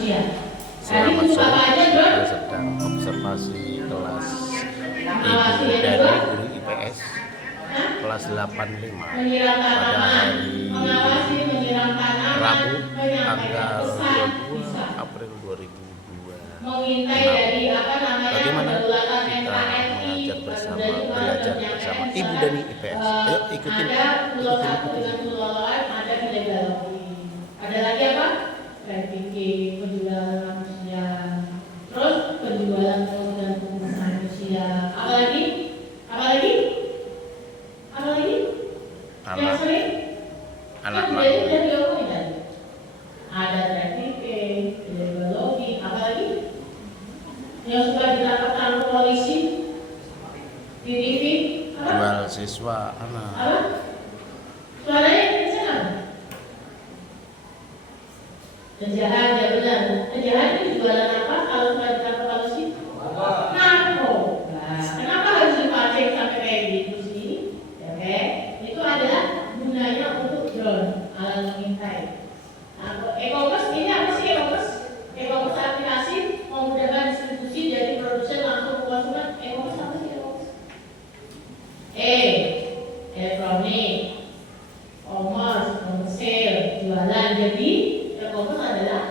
manusia. Tadi Selamat buku sore, apa aja, Bro? kita sedang observasi kelas Mengawasi Ibu ya, dari Bro? guru IPS Hah? kelas 85 Menyiram pada tanaman, hari mengawasi menyiram tanaman, Rabu menyampaikan tanggal pesan 22 bisa. April 2026. Mengintai dari apa namanya Bagaimana kedaulatan kita NKRI, belajar bersama Ibu Dani IPS? Ayo ikutin, ada pulau ikutin, satu ikutin. dengan pulau lain, ada illegal logging. Ada lagi apa? Trafficking, penjualan manusia, terus penjualan organ tubuh manusia. Apa lagi? Apa lagi? Apa lagi? Yang Anak, sering? anak Kan lagi. dari diomongin tadi. Ada trafficking, illegal logging, apa lagi? Yang suka ditangkap polisi di TV, apa? Jual siswa anak. Apa? Suaranya kencang. Penjahat, ya benar. Penjahat itu jualan apa kalau suka ditangkap polisi? Narkoba. Kenapa harus dipakai sampai kayak gitu sih? Oke, itu adalah gunanya untuk drone, alat mengintai. E-commerce ini apa sih e-commerce? E-commerce aplikasi memudahkan distribusi dari produsen langsung ke konsumen. E-commerce apa sih e-commerce? Elektronik, commerce, sale, jualan. Jadi e-commerce adalah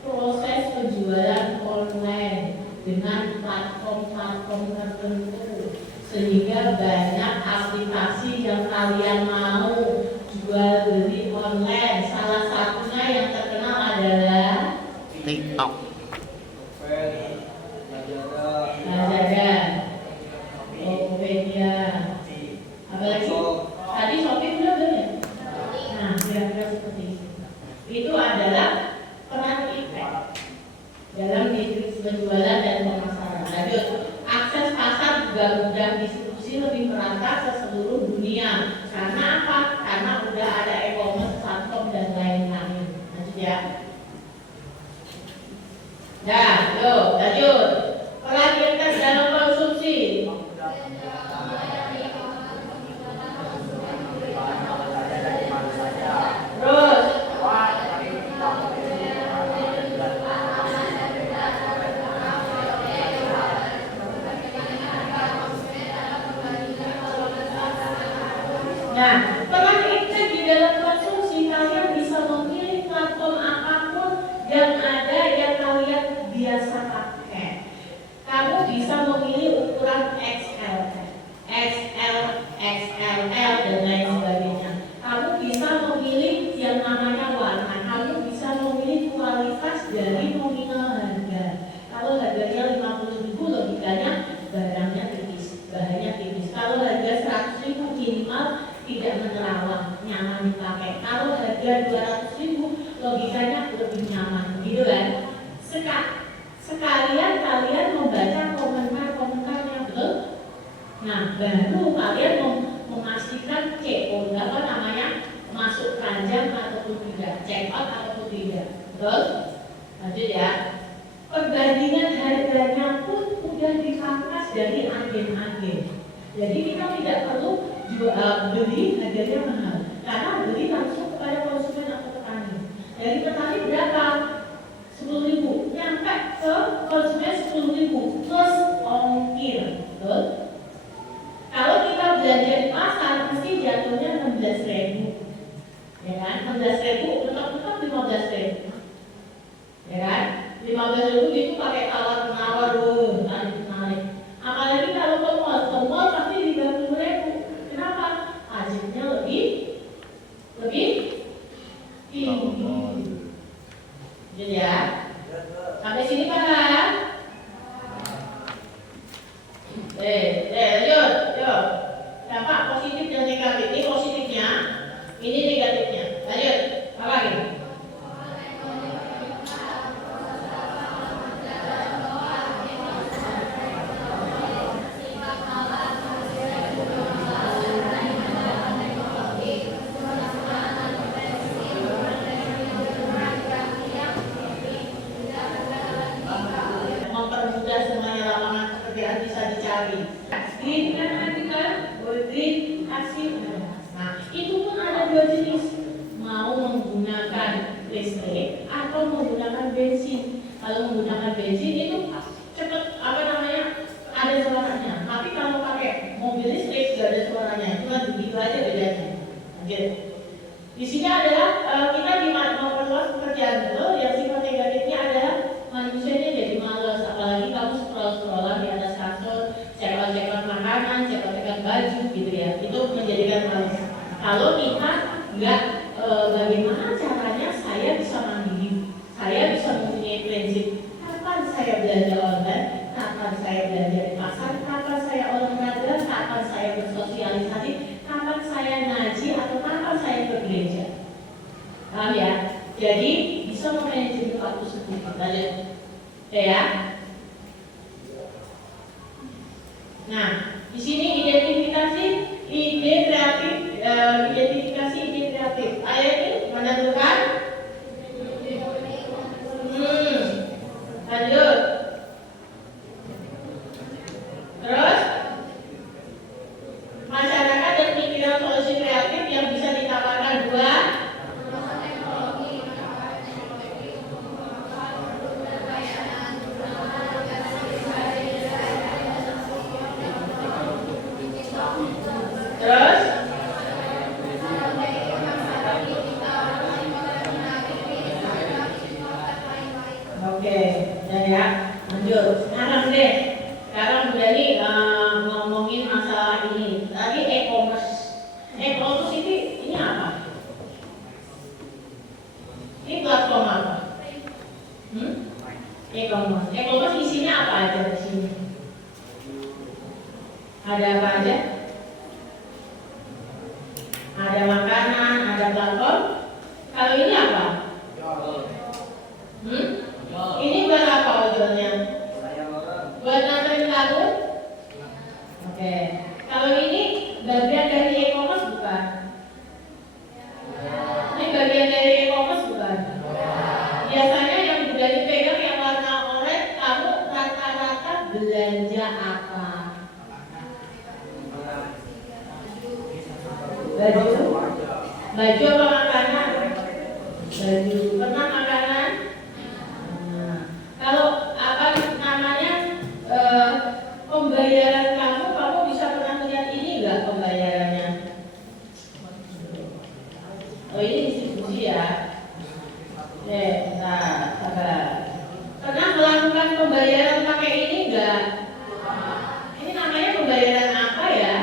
proses penjualan online dengan platform-platform tertentu, sehingga banyak aplikasi yang kalian mau jual beli online. Salah satunya yang terkenal adalah TikTok. Lazada, Tokopedia, apalagi tadi Shopee udah belum ya? Nah, kira-kira seperti itu. Itu adalah peran IPEK dalam penjualan dan pemasaran. Lanjut, akses pasar juga mudah, distribusi lebih merata ke seluruh dunia. Karena apa? Karena udah ada e-commerce, platform dan lain-lain. Lanjut ya. Nah, yuk lanjut. Peran IPEK dalam konsumsi. Terus, nah, peran IPEK di dalam konsumsi, kalian bisa memilih platform apapun yang ada yang kalian biasa pakai. Kamu bisa memilih ukuran XL, XL, XLL dan lain sebagainya. Kamu bisa memilih yang namanya warna. Kamu bisa memilih kualitas dari nominal harga. Kalau harganya 50.000, logikanya barangnya tipis, bahannya tipis. Kalau harga 100.000 minimal tidak menerawang, nyaman dipakai. Kalau harga 200.000, logikanya lebih nyaman, gitu kan? Sekalian kalian membaca komentar-komentarnya, betul? Nah, baru kalian memastikan CO, apa namanya, masuk keranjang ataupun tidak, check out ataupun tidak, betul? Lanjut ya. Perbandingan harganya pun sudah dipangkas dari agen-agen. Jadi kita tidak perlu beli harganya mahal, karena beli langsung kepada konsumen atau petani. Dari petani berapa? 10.000, nyampe ke konsumen 10.000 plus ongkir, betul? Kalau kita belanja di pasar, mesti jatuhnya 16.000, ya kan? 16.000, tetap 15.000, ya kan? 15.000 itu pakai tawar menawar, tarik. Apalagi kalau ke mall pasti 30.000. Kenapa? Pajaknya lebih tinggi. Jadi ya, sampai sini paham? Lanjut, yuk. Dampak positif dan negatif. Ini positifnya, ini negatifnya. Lanjut, apa lagi? Mempermudah semuanya, lapangan pekerjaan bisa dicari. Green kan artikel, green aksi. Nah, itu pun ada dua jenis. Mau menggunakan listrik atau menggunakan bensin. Kalau menggunakan bensin itu cepet ada suaranya. Tapi kalau pakai mobil listrik nggak ada suaranya. Cuma begitu aja bedanya. Lanjut. Di sini adalah kita memperluas pekerjaan itu. Yang sifat negatifnya adalah manusianya jadi malas. Apalagi kamu scroll-scrollan di atas kasur, cek-cek makanan, cek-cek baju gitu ya. Itu menjadikan malas. Kalau kita nggak bagaimana caranya saya bisa mandiri, saya bisa mempunyai prinsip. Kapan saya belanja online, kapan saya belanja di pasar, kapan saya olahraga, kapan saya bersosialisasi, kapan saya ngaji, atau kapan saya ke gereja. Paham ya? Jadi bisa memanage waktu sedikit. Lanjut. Ya. Nah, di sini identifikasi ide kreatif. Identifikasi ide kreatif. Ayat ini menentukan. Lanjut. Terus masyarakat dan pikiran solusi kreatif yang bisa ditawarkan dua. Terus oke, dan ya, lanjut. Sekarang udah nih ngomongin masalah ini. Tadi e-commerce. E-commerce ini apa? Ini platform apa? E-commerce. E-commerce isinya apa aja di sini? Ada apa aja? Ada makanan, ada platform. Kalau ini apa? Ini buat apa ojolnya? Buat nganterin lagu? Oke. Kalau ini bagian dari e-commerce bukan? Ini bagian dari e-commerce bukan? Biasanya yang sudah dipegang yang warna oranye, kamu rata-rata belanja apa? Baju apa makanan? Baju. Pernah makanan? Kalau apa namanya pembayaran kamu bisa pernah melihat ini enggak pembayarannya? Oh, ini distribusi ya. Nah, sabar. Pernah melakukan pembayaran pakai ini enggak? Ini namanya pembayaran apa ya?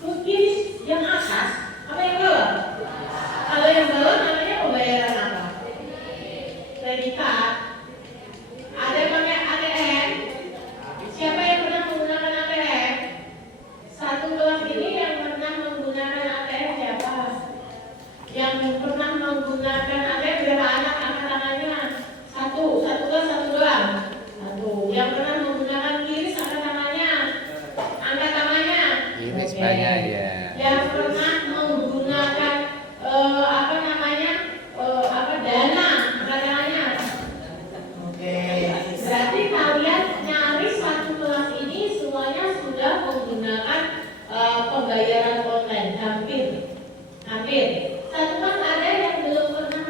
Kukis yang atas apa yang bawah? Kalau yang bawah namanya pembayaran apa? Kredit card. Ada pakai ATM? Siapa yang pernah menggunakan ATM? Satu kelas ini yang pernah menggunakan ATM siapa? Yang pernah menggunakan ATM berapa anak angkat tangannya? Satu kelas satu doang. Satu. Yang pernah menggunakan kiris angkat tangannya? Angkat tangannya. Ini sebanyak ya. Yang pernah menggunakan dana angkat tangannya. Oke. Berarti kalian nyari satu kelas ini semuanya sudah menggunakan pembayaran online hampir. Satu kelas ada yang belum pernah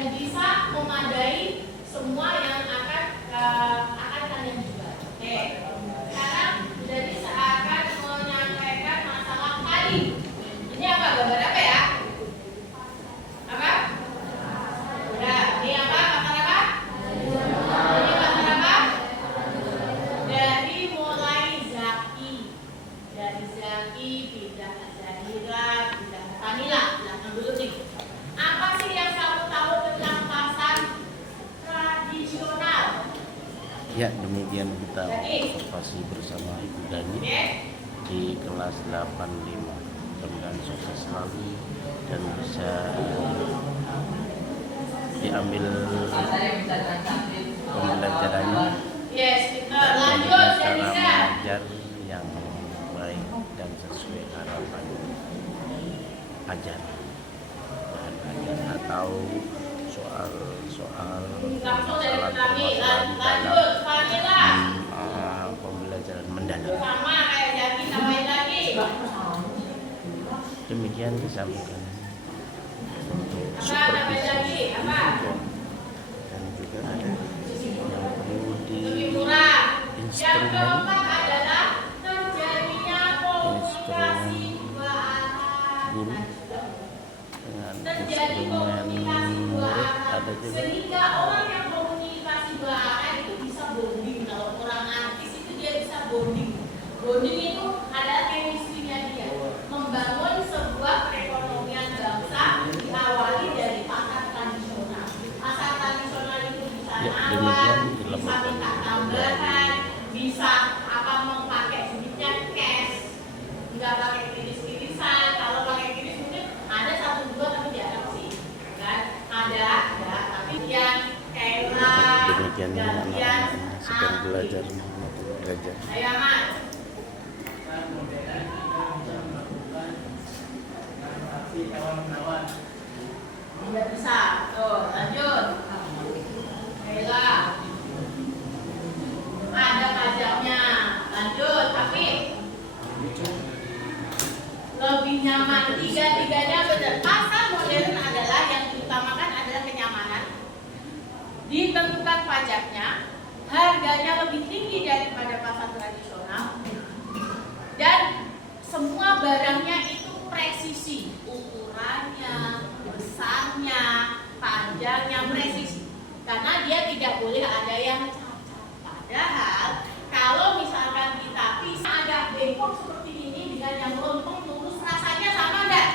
dan bisa memadai semua yang akan kalian jual. Oke. Sekarang jadi seakan menyampaikan masalah tadi. Ini apa? Gambar apa ya? Apa? Ya, ini apa? Masalah apa? Ini masalah apa? Dari mulai Zaki, dari Zaki, pindah ke Zahira, pindah ke Tamila. Belakang dulu nih. Apa sih yang kamu tahu tentang pasar tradisional? Ya, demikian kita observasi bersama Ibu Dani di kelas 85. Mudah-mudahan sukses selalu dan bisa diambil pembelajarannya Yes, kita dan lanjut cara Zahira. mengajar yang baik dan sesuai harapan ajar bahan ajar atau soal-soal Langsung dari kami, permasalahan lanjut Fadila. pembelajaran mendalam. Sama kayak Zaki, tambahin lagi. Demikian disampaikan untuk Apa tambahin lagi? Apa? dan juga ada yang perlu di Lebih murah. Yang instrumen keempat adalah terjadinya komunikasi dua arah. guru dengan Terjadi instrumen komunikasi dua murid arah. ada juga. Sehingga orang yang komunikasi dua arah itu bisa bonding. Kalau orang artis itu dia bisa bonding. Bonding itu adalah chemistry-nya dia. Membangun sebuah perekonomian bangsa diawali dari pasar tradisional. Pasar tradisional itu bisa Ya, nawar, demikian bisa dilakukan minta tambahan, bisa apa memakai duitnya cash, nggak pakai kiris-kirisan. Kalau pakai kiris mungkin ada satu dua tapi jarang sih, kan? Ada, tapi yang Kayla, Demikian gantian anak-anak sedang belajar Andi. maupun belajar. Ayo Mas. Tidak bisa. Tuh, lanjut. Kayla. Ada pajaknya. Lanjut, tapi lebih nyaman. Tiga-tiganya benar. Pasar modern adalah yang diutamakan adalah kenyamanan. Ditentukan pajaknya, harganya lebih tinggi daripada pasar tradisional, dan semua barangnya itu presisi, ukurannya, besarnya, panjangnya presisi, karena dia tidak boleh ada yang cacat. Padahal kalau misalkan kita pisah agak bengkok seperti ini dengan yang lontong lurus, rasanya sama enggak?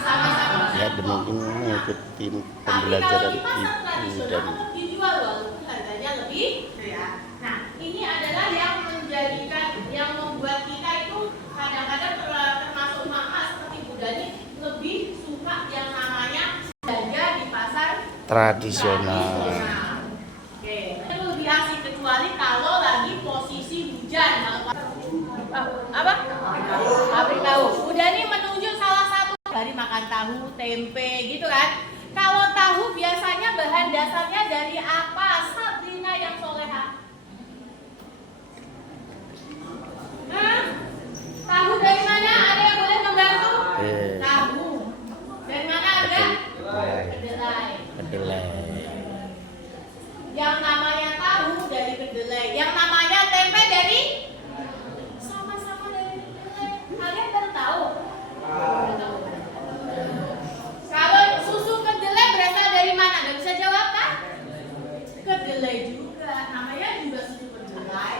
Sama-sama. Ya, demikian mengikuti Tapi kalau pembelajaran di pasar Ibu tradisional Dani. tetap dijual walaupun harganya lebih, ya. Nah, ini adalah yang menjadikan, yang membuat kita itu kadang-kadang termasuk mama seperti Bu Dani lebih suka yang namanya belanja di pasar Tradisional. Oke, itu lebih asik kecuali kalau lagi posisi hujan. Apa? Pabrik tahu. Bu Dani menunjuk salah satu dari makan tahu, tempe gitu kan. Kalau tahu biasanya bahan dasarnya dari apa? Sabrina yang soleha. Hah? Tahu dari mana? Ada yang boleh membantu? Tahu. Dari mana ada? Kedelai. Kedelai. Yang namanya tahu dari kedelai. Yang namanya tempe dari sama-sama dari kedelai. Kalian baru tahu? Baru tahu. Kalau susu kedelai berasal dari mana? Gak bisa jawab kan? Kedelai juga. Namanya juga susu kedelai.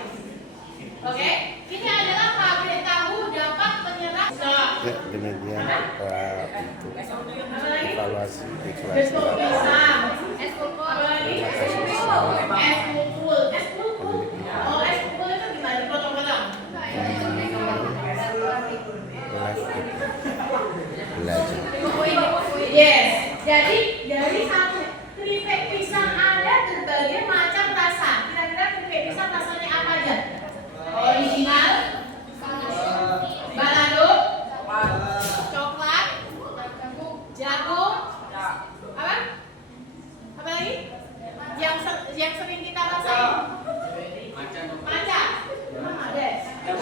Oke? Ini adalah pabrik tahu dapat menyerap. Ya, demikian untuk Apa lagi? evaluasi di kelas Es kok 8. pisang. Es kok apa lagi? Terima kasih. Es pukul. Es pukul. Oh, es pukul itu gimana? Dipotong-potong? Kelas kita belajar. Yes. Jadi dari satu keripik pisang ada berbagai macam rasa. Kira-kira keripik pisang rasanya apa aja? Original, balado, coklat, jagung, apa? Apa lagi? Yang sering kita rasain? Maca. Emang ada?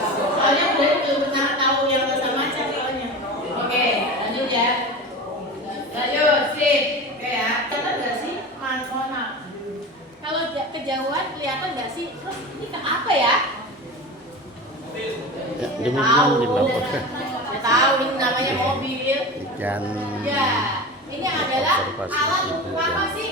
Soalnya belum pernah tahu yang rasa maca soalnya. Oke, lanjut ya. Lanjut, sip. Oke ya. Catat nggak sih? kelihatan nggak sih? Terus ini ke apa ya? Ya, demikian dilaporkan. Saya tahu ini namanya mobil. Dan Ya, ini adalah observasi alat ibu untuk apa dan sih?